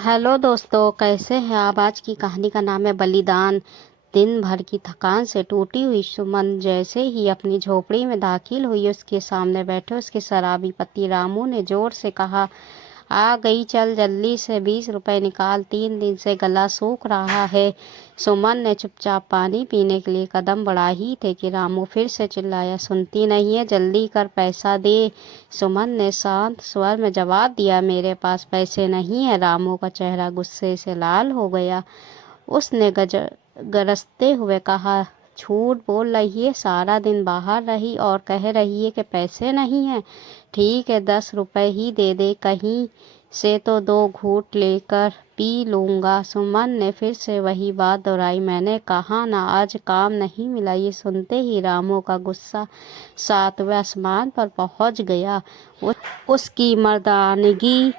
Hello दोस्तों, कैसे हैं आप। आज की कहानी का नाम है बलिदान। दिन भर की थकान से टूटी हुई सुमन जैसे ही अपनी झोपड़ी में दाखिल हुई, उसके सामने बैठे उसके शराबी पति रामू ने जोर से कहा, आ गई, चल जल्दी से 20 रुपए निकाल, 3 दिन से गला सूख रहा है। सुमन ने चुपचाप पानी पीने के लिए कदम बढ़ा ही थे कि रामू फिर से चिल्लाया, सुनती नहीं है, जल्दी कर, पैसा दे। सुमन ने शांत स्वर में जवाब दिया, मेरे पास पैसे नहीं है। रामू का चेहरा गुस्से से लाल हो गया। उसने गरजते हुए कहा, झूठ बोल रही है, सारा दिन बाहर रही और कह रही है कि पैसे नहीं है। ठीक है, 10 रुपए ही दे दे, कहीं से तो 2 घूंट लेकर पी लूँगा। सुमन ने फिर से वही बात दोहराई, मैंने कहा ना, आज काम नहीं मिला। ये सुनते ही रामू का गुस्सा 7वें आसमान पर पहुंच गया। उसकी मर्दानगी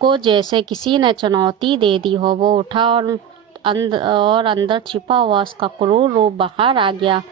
को जैसे किसी ने चुनौती दे दी हो। वो उठा और अंदर छिपा हुआ उसका क्रूर रूप बाहर आ गया।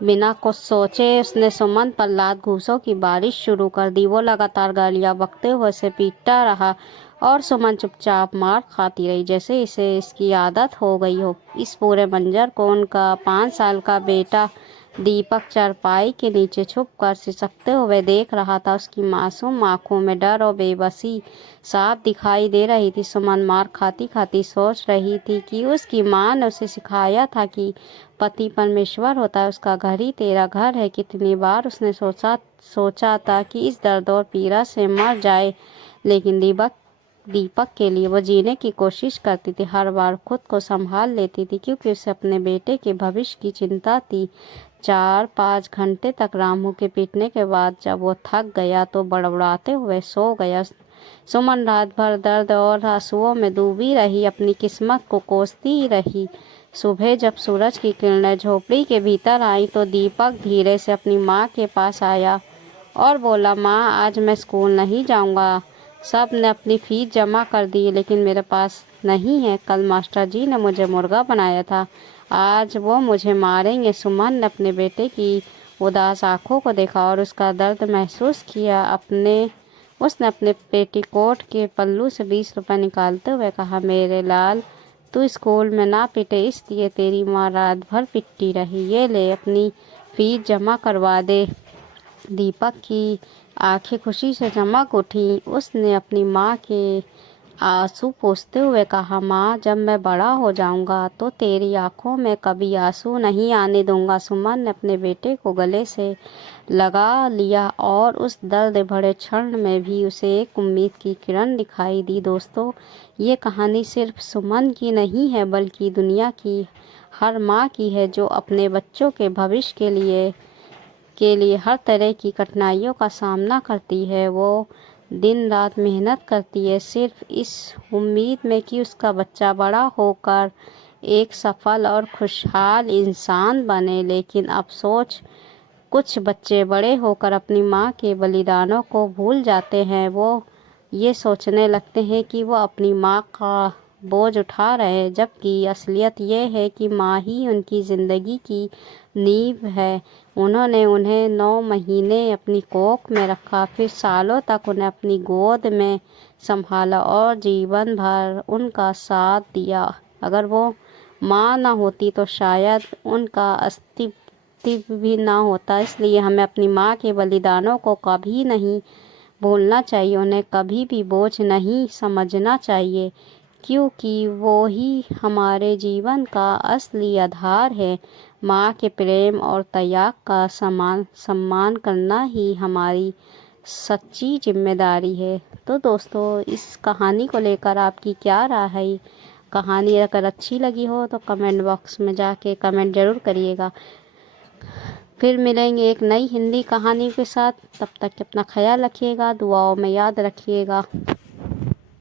बिना कुछ सोचे उसने सुमन पर लात घूंसों की बारिश शुरू कर दी। वो लगातार गालियां बकते हुए उसे पीटता रहा और सुमन चुपचाप मार खाती रही, जैसे इसे इसकी आदत हो गई हो। इस पूरे मंजर को उनका 5 साल का बेटा दीपक चारपाई के नीचे छुपकर सिसकते हुए देख रहा था। उसकी मासूम आंखों में डर और बेबसी साफ दिखाई दे रही थी। सुमन मार खाती खाती सोच रही थी कि उसकी माँ ने उसे सिखाया था कि पति परमेश्वर होता है, उसका घर ही तेरा घर है। कितनी बार उसने सोचा था कि इस दर्द और पीड़ा से मर जाए, लेकिन दीपक के लिए वो जीने की कोशिश करती थी। हर बार खुद को संभाल लेती थी क्योंकि उसे अपने बेटे के भविष्य की चिंता थी। 4-5 घंटे तक रामू के पीटने के बाद जब वो थक गया तो बड़बड़ाते हुए सो गया। सुमन रात भर दर्द और आंसुओं में डूबी रही, अपनी किस्मत को कोसती रही। सुबह जब सूरज की किरणें झोपड़ी के भीतर आई तो दीपक धीरे से अपनी माँ के पास आया और बोला, माँ, आज मैं स्कूल नहीं जाऊँगा। सब ने अपनी फीस जमा कर दी, लेकिन मेरे पास नहीं है। कल मास्टर जी ने मुझे मुर्गा बनाया था, आज वो मुझे मारेंगे। सुमन ने अपने बेटे की उदास आंखों को देखा और उसका दर्द महसूस किया। उसने अपने पेटीकोट के पल्लू से 20 रुपए निकालते हुए कहा, मेरे लाल, तू स्कूल में ना पिटे इसलिए तेरी माँ रात भर पिटती रही। ये ले, अपनी फीस जमा करवा दे। दीपक की आंखें खुशी से चमक उठी। उसने अपनी माँ के आंसू पोंछते हुए कहा, माँ, जब मैं बड़ा हो जाऊंगा तो तेरी आंखों में कभी आंसू नहीं आने दूंगा। सुमन ने अपने बेटे को गले से लगा लिया और उस दर्द भरे क्षण में भी उसे एक उम्मीद की किरण दिखाई दी। दोस्तों, ये कहानी सिर्फ सुमन की नहीं है, बल्कि दुनिया की हर माँ की है जो अपने बच्चों के भविष्य के लिए हर तरह की कठिनाइयों का सामना करती है। वो दिन रात मेहनत करती है, सिर्फ इस उम्मीद में कि उसका बच्चा बड़ा होकर एक सफल और खुशहाल इंसान बने। लेकिन अफसोस, कुछ बच्चे बड़े होकर अपनी माँ के बलिदानों को भूल जाते हैं। वो ये सोचने लगते हैं कि वो अपनी माँ का बोझ उठा रहे हैं, जबकि असलियत ये है कि माँ ही उनकी ज़िंदगी की नींव है। उन्होंने उन्हें 9 महीने अपनी कोख में रखा, फिर सालों तक उन्हें अपनी गोद में संभाला और जीवन भर उनका साथ दिया। अगर वो माँ ना होती तो शायद उनका अस्तित्व भी ना होता। इसलिए हमें अपनी माँ के बलिदानों को कभी नहीं भूलना चाहिए, उन्हें कभी भी बोझ नहीं समझना चाहिए, क्योंकि वो ही हमारे जीवन का असली आधार है। माँ के प्रेम और त्याग का सम्मान करना ही हमारी सच्ची जिम्मेदारी है। तो दोस्तों, इस कहानी को लेकर आपकी क्या राय है। कहानी अगर अच्छी लगी हो तो कमेंट बॉक्स में जाके कमेंट ज़रूर करिएगा। फिर मिलेंगे एक नई हिंदी कहानी के साथ। तब तक अपना ख्याल रखिएगा, दुआओं में याद रखिएगा।